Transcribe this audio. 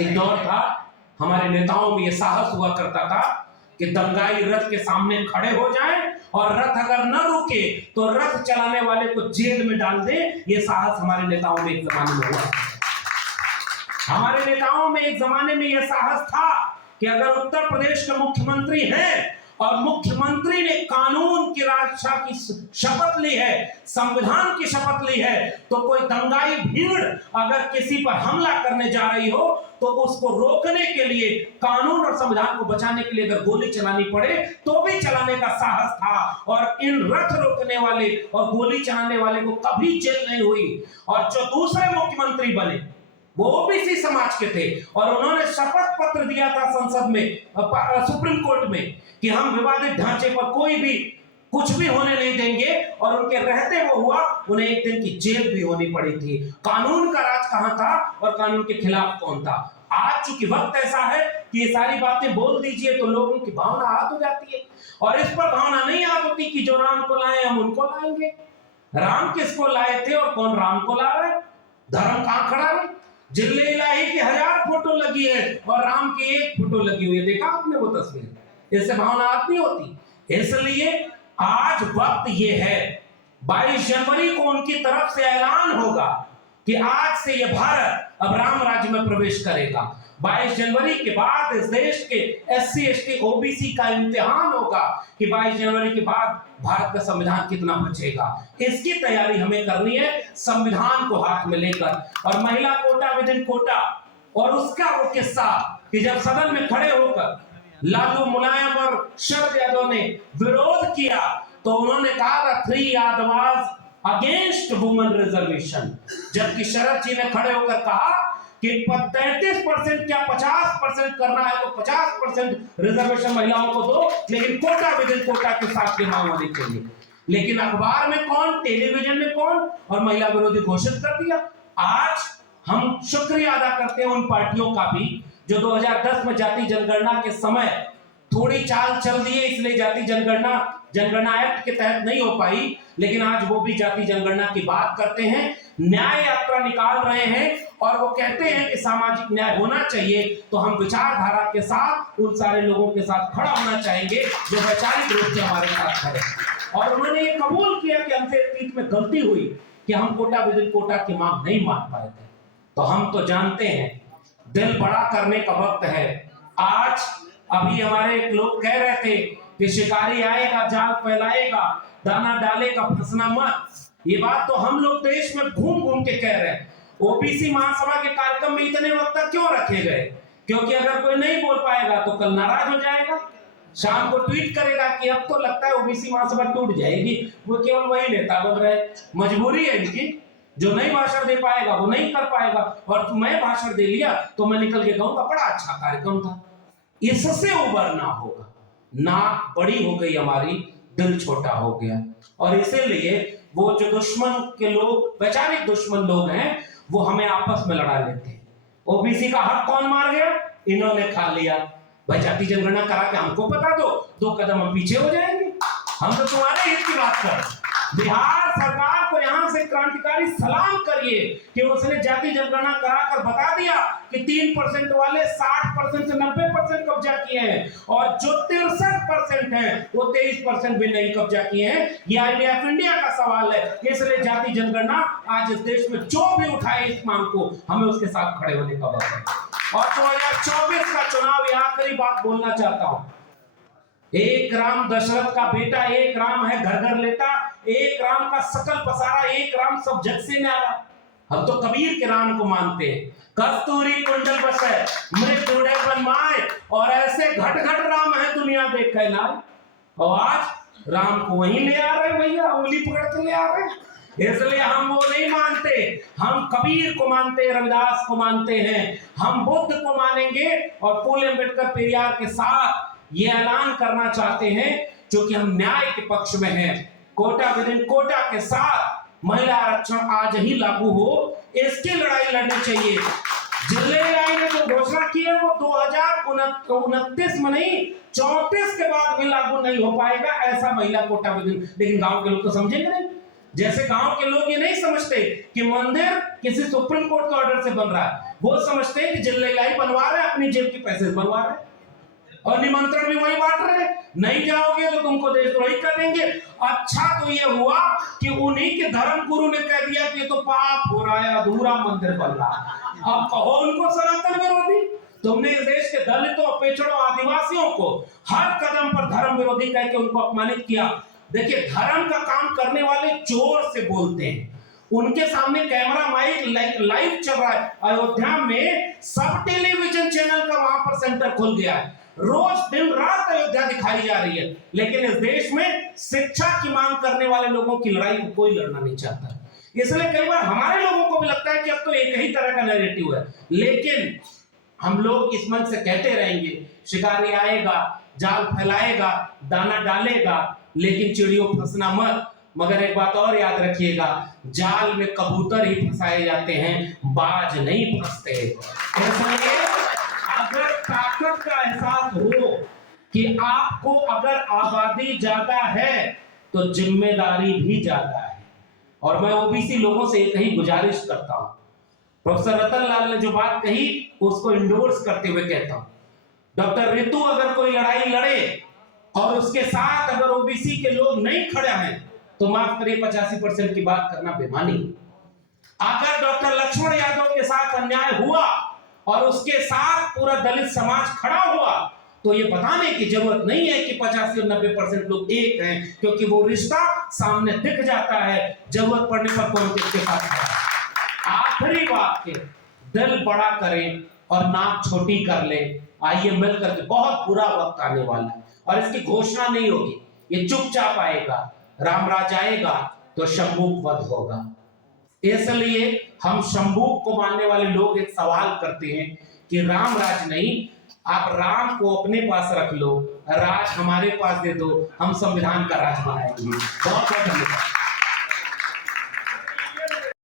एक दौर था, हमारे नेताओं में यह साहस हुआ करता था कि दंगाई रथ के सामने खड़े हो जाएं और रथ अगर न रुके तो रथ चलाने वाले को जेल में डाल दे। यह साहस हमारे नेताओं में एक जमाने में हुआ। हमारे नेताओं में एक जमाने में यह साहस था कि अगर उत्तर प्रदेश के मुख्यमंत्री हैं और मुख्यमंत्री ने कानून की राजशा की शपथ ली है, संविधान की शपथ ली है, तो कोई दंगाई भीड़ अगर किसी पर हमला करने जा रही हो तो उसको रोकने के लिए, कानून और संविधान को बचाने के लिए अगर गोली चलानी पड़े तो भी चलाने का साहस था। और इन रथ रोकने वाले और गोली चलाने वाले को कभी जेल नहीं हुई। और जो दूसरे मुख्यमंत्री बने वो ओबीसी समाज के थे और उन्होंने शपथ पत्र दिया था संसद में, सुप्रीम कोर्ट में, कि हम विवादित ढांचे पर कोई भी कुछ भी होने नहीं देंगे, और उनके रहते वो हुआ। उन्हें एक दिन की जेल भी होनी पड़ी थी। कानून का राज कहां था और कानून के खिलाफ कौन था? आज चूंकि वक्त ऐसा है कि ये सारी बातें बोल दीजिए तो लोगों की भावना आहत हो जाती है, और इस पर भावना नहीं आहत होती कि जो राम को लाए हम उनको लाएंगे। राम किसको लाए थे और कौन राम को ला रहे? धर्म कहां खड़ा है? जिले इलाही की 1000 फोटो लगी है और राम की एक फोटो लगी हुई है। देखा आपने वो तस्वीर? इससे भावना आती होती। इसलिए आज वक्त ये है, 22 जनवरी को उनकी तरफ से ऐलान होगा कि आज से ये भारत अब राम राज्य में प्रवेश करेगा। 22 जनवरी के बाद इस देश के SC ST OBC का इम्तिहान होगा कि 22 जनवरी के बाद भारत का संविधान कितना बचेगा। इसकी तैयारी हमें करनी है, संविधान को हाथ में लेकर। और महिला कोटा विद इन कोटा, और उसका वो किस्सा कि जब सदन में खड़े होकर लालू, मुलायम और शरद यादव ने विरोध किया तो उन्होंने कहा था 3 यादवाज अगेंस्ट वुमेन रिजर्वेशन, जबकि शरद जी ने खड़े होकर कहा कि 33% क्या 50% करना है तो 50% रिजर्वेशन महिलाओं को दो, लेकिन कोटा विद इन कोटा के साथ के नाम होने चाहिए। लेकिन अखबार में कौन, टेलीविजन में कौन, और महिला विरोधी घोषित कर दिया। आज हम शुक्रिया अदा करते हैं उन पार्टियों का भी जो 2010 में जाति जनगणना के समय थोड़ी चाल चल दिए, इसलिए जाति जनगणना एक्ट के तहत नहीं हो पाई, लेकिन आज वो भी जाति जनगणना की बात करते हैं, न्याय यात्रा निकाल रहे हैं और वो कहते हैं कि सामाजिक न्याय होना चाहिए। तो हम विचारधारा के साथ उन सारे लोगों के साथ खड़ा होना चाहेंगे जो वैचारिक रूप से हमारे साथ खड़े। और उन्होंने ये कबूल किया कि हमसे अतीत में गलती हुई कि हम कोटा विद इन कोटा की मांग नहीं मान पाए थे। तो हम तो जानते हैं दिल बड़ा करने का वक्त है। आज अभी हमारे एक लोग कह रहे थे कि शिकारी आएगा जाल फैलाएगा, दाना डालेगा फंसना मत। ये बात तो हम लोग देश में घूम घूम के कह रहे हैं। ओबीसी महासभा के कार्यक्रम में इतने वक्त तक क्यों रखे गए? क्योंकि अगर कोई नहीं बोल पाएगा तो कल नाराज हो जाएगा, शाम को ट्वीट करेगा कि अब तो लगता है ओबीसी महासभा टूट जाएगी। वो केवल वही नेता बन रहे, मजबूरी है इनकी। जो नहीं भाषण दे पाएगा वो नहीं कर पाएगा, और मैं भाषण दे लिया तो मैं निकल के कहूंगा बड़ा अच्छा कार्यक्रम था। इससे उबरना होगा। नाक बड़ी हो गई हमारी, दिल छोटा हो गया, और इसीलिए वो जो दुश्मन के लोग, वैचारिक दुश्मन लोग हैं, वो हमें आपस में लड़ा लेते हैं। ओबीसी का हक कौन मार गया? इन्होंने खा लिया। भाई जाति जनगणना करा के हमको बता दो, 2 कदम हम पीछे हो जाएंगे। हम तो तुम्हारे हित की बात कर। बिहार सरकार को यहां से क्रांतिकारी सलाम करिए कि उसने जाति जनगणना कराकर बता दिया कि 3% वाले 60% से 90% कब्जा किए हैं, और जो 63% हैं वो 23% भी नहीं कब्जा किए हैं। ये आईडीएफ इंडिया का सवाल है। इसलिए जाति जनगणना आज इस देश में जो भी उठाए इस मांग को, हमें उसके साथ खड़े होने का वक्त है। और 2024 का चुनाव, ये आखिरी बात बोलना चाहता हूं। एक राम दशरथ का बेटा, एक राम है घर घर लेता, एक राम का सकल पसारा, एक राम सब जग से न्यारा। हम तो कबीर के राम को मानते हैं। कस्तूरी कुंडल बसे मृत उड़े बनमाए, और ऐसे घट घट राम है दुनिया देख के लाए। और आज राम को वहीं ले आ रहे भैया, उंगली पकड़ के ले आ रहे। इसलिए हम वो नहीं मानते, हम कबीर को मानते, रविदास को मानते हैं, हम बुद्ध को मानेंगे। और फूले अम्बेडकर पेरियार के साथ ये ऐलान करना चाहते हैं, क्योंकि हम न्याय के पक्ष में हैं। कोटा विद इन कोटा के साथ महिला आरक्षण आज ही लागू हो, इसकी लड़ाई लड़नी चाहिए। जिले ने जो घोषणा की है वो 2029 में नहीं, 34 के बाद भी लागू नहीं हो पाएगा ऐसा महिला कोटा विद इन। लेकिन गांव के लोग तो समझेंगे नहीं। जैसे गांव के लोग ये नहीं समझते कि मंदिर किसी सुप्रीम कोर्ट के ऑर्डर से बन रहा है, वो समझते हैं कि जिल्लाई बनवा रहे हैं, अपनी जेब के पैसे बनवा रहे हैं और निमंत्रण भी वही बांट रहे हैं, नहीं जाओगे तो तुमको देशद्रोही कर देंगे। अच्छा तो ये हुआ कि उन्हीं के धर्म गुरु ने कह दिया कि ये तो पाप हो रहा है, अधूरा मंदिर बन रहा है। अब कहो उनको सनातन विरोधी। तुमने इस देश के दलितों, पिछड़ों, आदिवासियों को हर कदम पर धर्म विरोधी कह के उनको अपमानित किया। देखिए, धर्म का काम करने वाले जोर से बोलते हैं, उनके सामने कैमरा माइक लाइव चल रहा है। अयोध्या में सब टेलीविजन चैनल का वहां पर सेंटर खुल गया है, रोज दिन रात अयोध्या दिखाई जा रही है। लेकिन इस देश में शिक्षा की मांग करने वाले लोगों की लड़ाई को कोई लड़ना नहीं चाहता। इसलिए कई बार हमारे लोगों को भी लगता है कि अब तो एक ही तरह का नैरेटिव है, लेकिन हम लोग इस मन से कहते रहेंगे, शिकारी आएगा, जाल फैलाएगा, दाना डालेगा, लेकिन चिड़ियों फंसना मत। मगर एक बात और याद रखिएगा, जाल में कबूतर ही फंसाए जाते हैं, बाज नहीं फंसते। इसलिए अगर ताकत का एहसास हो कि आपको अगर आबादी ज्यादा है तो जिम्मेदारी भी ज्यादा है। और मैं ओबीसी लोगों से एक ही गुजारिश करता हूं, प्रोफेसर रतन लाल ने जो बात कही उसको इंडोर्स करते हुए कहता हूं, डॉक्टर रितु अगर कोई लड़ाई लड़े और उसके साथ अगर ओबीसी के लोग नहीं खड़े हैं तो माफ करिए 85% की बात करना बेमानी। अगर डॉक्टर लक्ष्मण यादव के साथ अन्याय हुआ और उसके साथ पूरा दलित समाज खड़ा हुआ तो ये बताने की जरूरत नहीं है कि 85 और 90% लोग एक हैं, क्योंकि वो रिश्ता सामने दिख जाता है, जरूरत पड़ने पर कौन किसके साथ है। आखिरी बात के दिल बड़ा करें और नाक छोटी कर ले। आइए मिलकर के, बहुत बुरा वक्त आने वाला है और इसकी घोषणा नहीं होगी, ये चुपचाप आएगा। रामराज आएगा तो शंभूक वध होगा। इसलिए हम शंभूक को मानने वाले लोग एक सवाल करते हैं कि रामराज नहीं, आप राम को अपने पास रख लो, राज हमारे पास दे दो, हम संविधान का राज बनाएंगे। बहुत बहुत धन्यवाद।